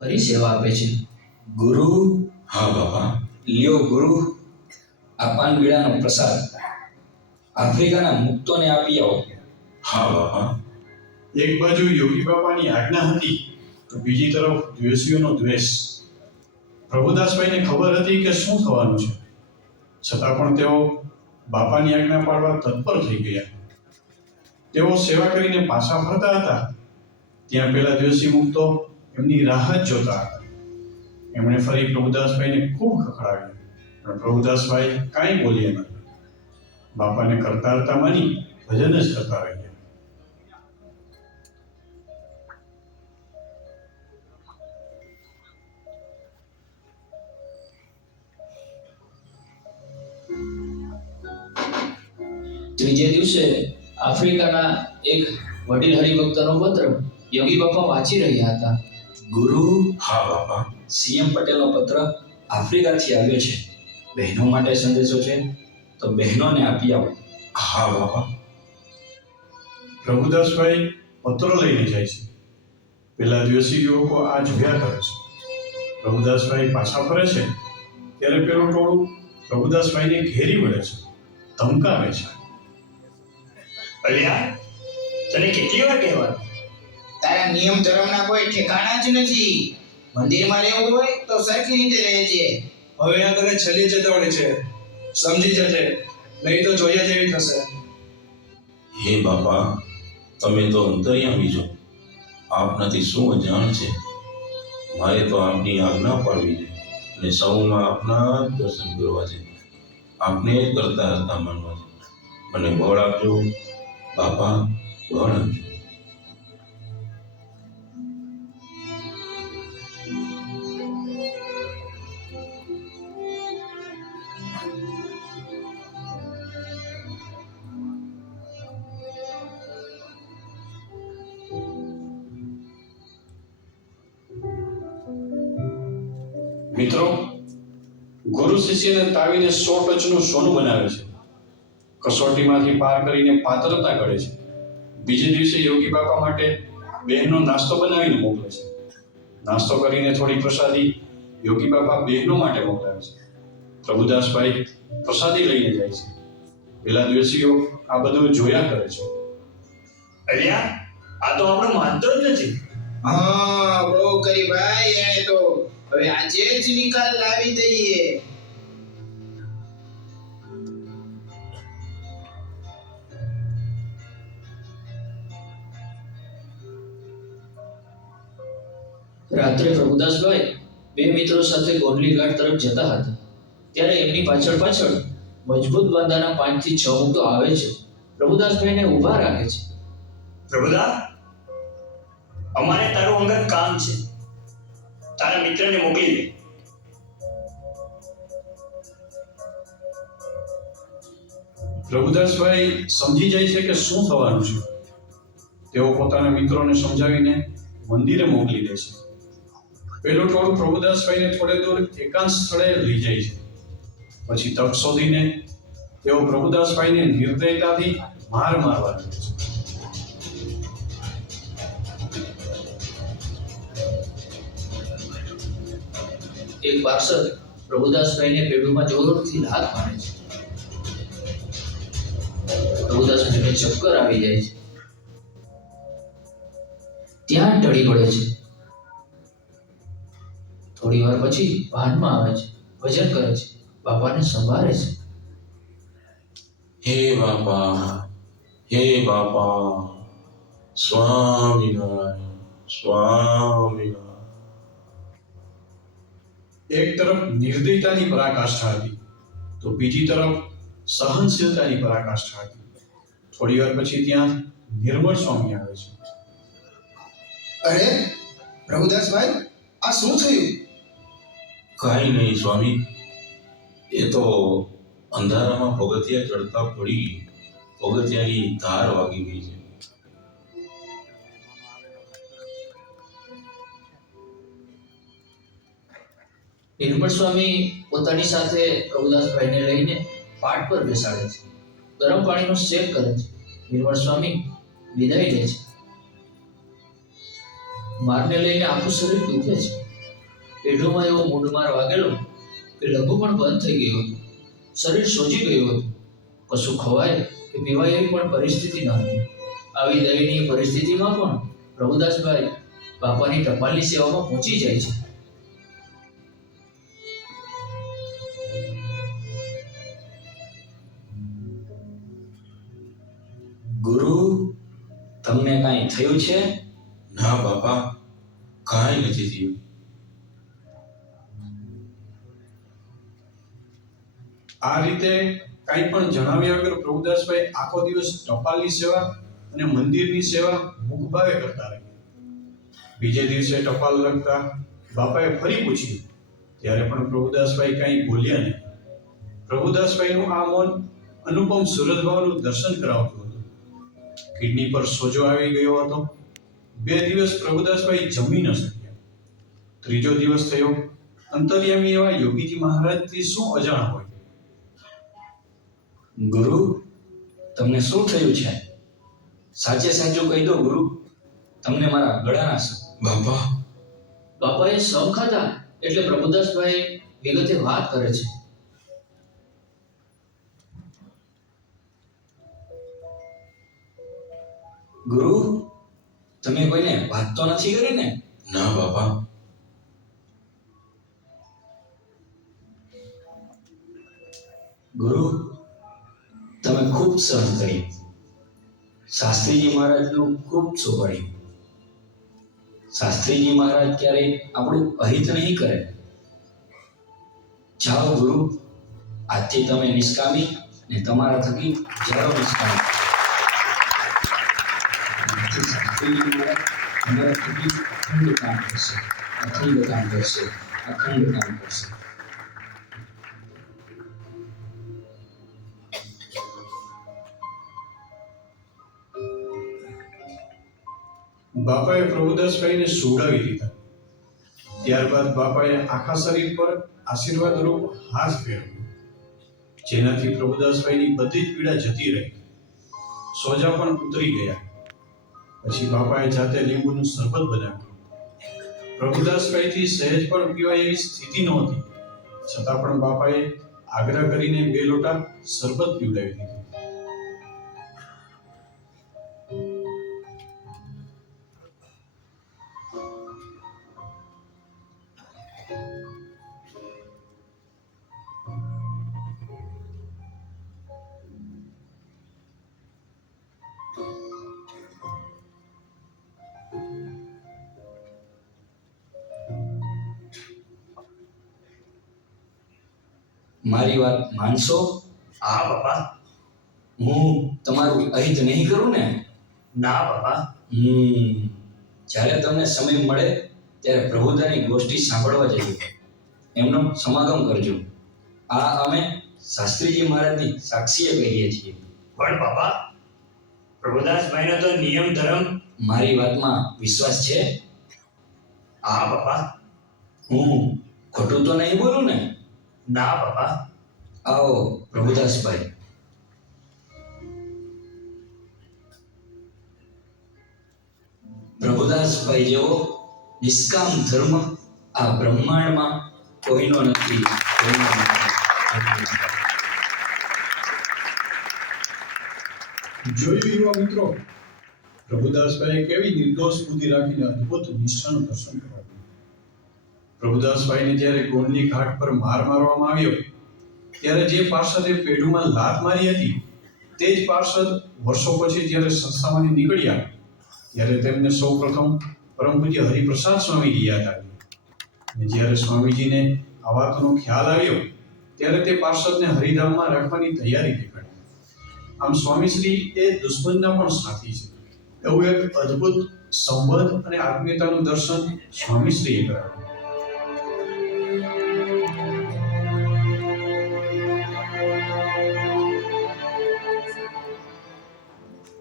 ફરી સેવા આપે છે. ગુરુ, હા બાપા. લ્યો ગુરુ, આ પાન બીડાનો પ્રસાદ આફ્રિકાના મુક્તોને આપી આવો. હા બાપા. એક બાજુ યોગી બાપાની આજ્ઞા હતી તો બીજી તરફ દ્વેષીઓનો દ્વેષ. પ્રભુદાસભાઈને ખબર હતી કે શું થવાનું છે, છતાં પણ તેઓ બાપાની આજ્ઞા પાળવા તત્પર થઈ ગયા. તેઓ સેવા કરીને પાછા ફરતા હતા ત્યાં પેલા દ્વેષી મુક્તો એમની રાહ જ જોતા હતા. એમણે ફરી પ્રભુદાસભાઈને ખૂબ ખખડાવ્યા, પણ પ્રભુદાસભાઈ કાંઈ બોલ્યા નહીં. બાપાને કરતારતા માની ભજન જ કરતા રહ્યા. ત્રીજે દિવસે આફ્રિકાના એક વડીલ હરિભક્તનો પત્ર યોગી બાપા વાંચી રહ્યા હતા. ગુરુ, હા બાપા. સીએમ પટેલનો પત્ર આફ્રિકાથી આવ્યો છે. બહેનો માટે સંદેશો છે, તો બહેનોને આપી આવો. હા બાપા. પ્રભુદાસભાઈ પત્ર લઈને જાય છે. પેલા દ્વેષી યુવકો આ જોયા કરે છે. પ્રભુદાસભાઈ પાછા ફરે છે ત્યારે પેલું ટોળું પ્રભુદાસભાઈને ઘેરી વળે છે, ધમકાવે છે. અલ્યા, તને કેટલી વાર કહેવાનું? તારા નિયમ ધર્મના કોઈ ઠેકાણા જ નથી. મંદિરમાં રહેવું હોય તો સરખી રીતે રહેજે. હવે આ તને છેલ્લી ચેતવણી છે, સમજી જજે, નહીં તો જોયા જેવી થશે. હે બાપા, તમે તો અંતર્યામી છો. આપનાથી શું અજાણ છે? મારે તો આપની આજ્ઞા પાડવી છે અને સૌમાં આપના જ દર્શન કરવા છે. આપને જ કરતા હતા માનવા છે. મને બળ આપજો બાપા, બળ આપજો. મિત્રો, ગુરુ શિષ્યને તાવીને 100 ટચનું સોનું બનાવે છે. કસોટીમાંથી પાર કરીને પાત્રતા કરે છે. બીજે દિવસે યોગી બાપા માટે બહેનો નાસ્તો બનાવીને મોકલે છે. નાસ્તો કરીને થોડી પ્રસાદી યોગી બાપા બહેનો માટે મોકલાવે છે. પ્રભુદાસભાઈ પ્રસાદી લઈને જાય છે. પેલા દ્વેષીઓ આ બધું જોયા કરે છે. અલ્યા, આ તો આપણે માનતો જ નથી. હા, બહુ કરી ભાઈ એને તો. હવે આજે જ નિકાલ લાવી દઈએ. રાત્રે પ્રભુદાસભાઈ બે મિત્રો સાથે ગોંડલી ઘાટ તરફ જતા હતા ત્યારે એમની પાછળ પાછળ મજબૂત બાંધાના 5 થી 6 મુક્તો આવે છે. પ્રભુદાસભાઈને ઊભા રાખે છે. પ્રભુદા, અમારે તારું અંગત કામ છે. તારા મિત્રને મોકલી દે. પ્રભુદાસભાઈ સમજી જાય છે કે શું થવાનું છે. તેઓ પોતાના મિત્રોને સમજાવીને મંદિરે મોકલી દે છે. પેલું ટોળું પ્રભુદાસભાઈને થોડે દૂર એકાંત સ્થળે લઈ જાય છે. પછી તક શોધીને તેઓ પ્રભુદાસભાઈને નિર્દયતાથી માર મારવા લાગે છે. એક પાર્ષદ પ્રભુદાસભાઈને પેડુમાં જોરથી લાત મારે છે. પ્રભુદાસભાઈને ચક્કર આવી જાય છે. ત્યાં ઢળી પડે છે. થોડી વાર પછી ભાનમાં આવે છે, ભજન કરે છે, બાપાને સંભાળે છે. હે બાપા, હે બાપા, સ્વામિનારાયણ, સ્વામિનારાયણ. એક તરફ નિર્દયતાની પરાકાષ્ઠા હતી તો બીજી તરફ સહનશીલતાની પરાકાષ્ઠા હતી. થોડી વાર પછી ત્યાં નિર્મળ સ્વામી આવે છે. અરે પ્રભુદાસભાઈ, આ શું થયું? કાંઈ નહીં સ્વામી, એ તો અંધારામાં પગથિયા ચડતા પડી પગથિયાની ધાર વાગી ગઈ છે. નિર્મળ સ્વામી પોતાની સાથે પ્રભુદાસભાઈને લઈને પાટ પર બેસાડે છે. ગરમ પાણીનો સેક કરે છે. નિર્મળ સ્વામી વિદાય લે છે. મારને લઈને આખું શરીર દુખે છે. પેઢોમાં એવો મૂંઢમાર વાગેલો કે લઘુ પણ બંધ થઈ ગયો હતો. શરીર સોજી ગયું હતું. કશું ખવાય કે પીવાય એવી પણ પરિસ્થિતિ ન હતી. આવી દયનીય પરિસ્થિતિમાં પણ પ્રભુદાસભાઈ બાપાની ટપાલની સેવામાં પહોંચી જાય છે. ગુરુ, તમને કાંઈ થયું છે? ના બાપા, કાંઈ નથી થયું. આ રીતે કાંઈ પણ જણાવ્યા વગર પ્રભુદાસભાઈ આખો દિવસ ટપાલની સેવા અને મંદિરની સેવા મુખભાવે કરતા રહ્યા. બીજે દિવસે ટપાલ લખતા બાપાએ ફરી પૂછ્યું ત્યારે પણ પ્રભુદાસભાઈ કાંઈ બોલ્યા નહીં. પ્રભુદાસભાઈનું આ મૌન અનુપમ સુરતભાવનું દર્શન કરાવતું હતું. કિડની પર સોજો આવી ગયો હતો. 2 દિવસ પ્રભુદાસભાઈ જમી ન શક્યા. ત્રીજો દિવસ થયો. અંતર્યામી એવા યોગીજી મહારાજથી શું અજાણ હોય. ગુરુ, તમને શું થયું છે? સાચે સાચું કહી દો ગુરુ, તમને મારા ગળાના છે. બાપા, બાપાએ સમ ખાધા એટલે પ્રભુદાસભાઈ વિગતે વાત કરે છે. ગુરુ, તમે કોઈને વાત તો નથી કરી ને? ના બાપા. ગુરુ, તમે ખૂબ સહન કરી. શાસ્ત્રીજી મહારાજનું ખૂબ શોભળ્યું. શાસ્ત્રીજી મહારાજ ક્યારેય આપણું અહિત નહીં કરે. જાઓ ગુરુ, આજથી તમે નિષ્કામી અને તમારા થકી જાઓ નિષ્કામી. આજથી શાસ્ત્રીજી મહારાજ તમારા થકી અખંડ કામ કરશે, અખંડ કામ કરશે, અખંડ કામ કરશે. બાપાએ પ્રભુદાસભાઈને સુવડાવી દીધા. ત્યારબાદ બાપાએ આખા શરીર પર આશીર્વાદ રૂપ હાથ ફેરવ્યો, જેનાથી પ્રભુદાસભાઈની બધી જ પીડા જતી રહી. સોજા પણ ઉતરી ગયા. પછી બાપાએ જાતે લીંબુનું શરબત બનાવ્યું. પ્રભુદાસભાઈથી સહેજ પણ પીવાય એવી સ્થિતિ નહોતી, છતાં પણ બાપાએ આગ્રહ કરીને 2 લોટા શરબત પીવડાવી દીધું. મારી વાત માનશો? હા બાપા. હું તમારું અહિત નહીં કરું ને? ના બાપા. જ્યારે તમને સમય મળે ત્યારે પ્રભુદાની ગોષ્ઠી સાંભળવા જજો. એમનો સમાગમ કરજો. આ અમે શાસ્ત્રીજી મહારાજની સાક્ષીએ કહીએ છીએ. પણ બાપા, પ્રભુદાસભાઈનો તો નિયમ ધર્મ. મારી વાતમાં વિશ્વાસ છે? હા બાપા. હું ખોટું તો નહીં બોલું ને? ના બાપા. આવો પ્રભુદાસભાઈ. પ્રભુદાસભાઈ જેવો નિષ્કામ ધર્મ આ બ્રહ્માંડમાં કોઈનો નથી, કોઈનો નથી. જોયું યુવા મિત્રો, પ્રભુદાસભાઈએ કેવી નિર્દોષ બુદ્ધિ રાખીને અદ્ભુત નિષ્ઠાનું દર્શન કરાવ્યું. પ્રભુદાસભાઈને જ્યારે ગોંડલી ઘાટ પર માર મારવામાં આવ્યો ત્યારે જે પાર્ષદે પેઢુમાં લાત મારી હતી તે જ પાર્ષદ વર્ષો પછી જ્યારે સંસ્થામાંથી નીકળ્યા ત્યારે તેમને સૌપ્રથમ પરમ પૂજ્ય હરિપ્રસાદ સ્વામીજી યાદ આવ્યા. અને જ્યારે સ્વામીજીને આ વાતનો ખ્યાલ આવ્યો ત્યારે તે પાર્ષદને હરિધામમાં રાખવાની તૈયારી દેખાડી. આમ સ્વામીશ્રી એ દુશ્મનના પણ સાથી છે. એવું એક અદ્ભુત સંબંધ અને આત્મીયતાનું દર્શન સ્વામીશ્રીએ કરાવ્યું.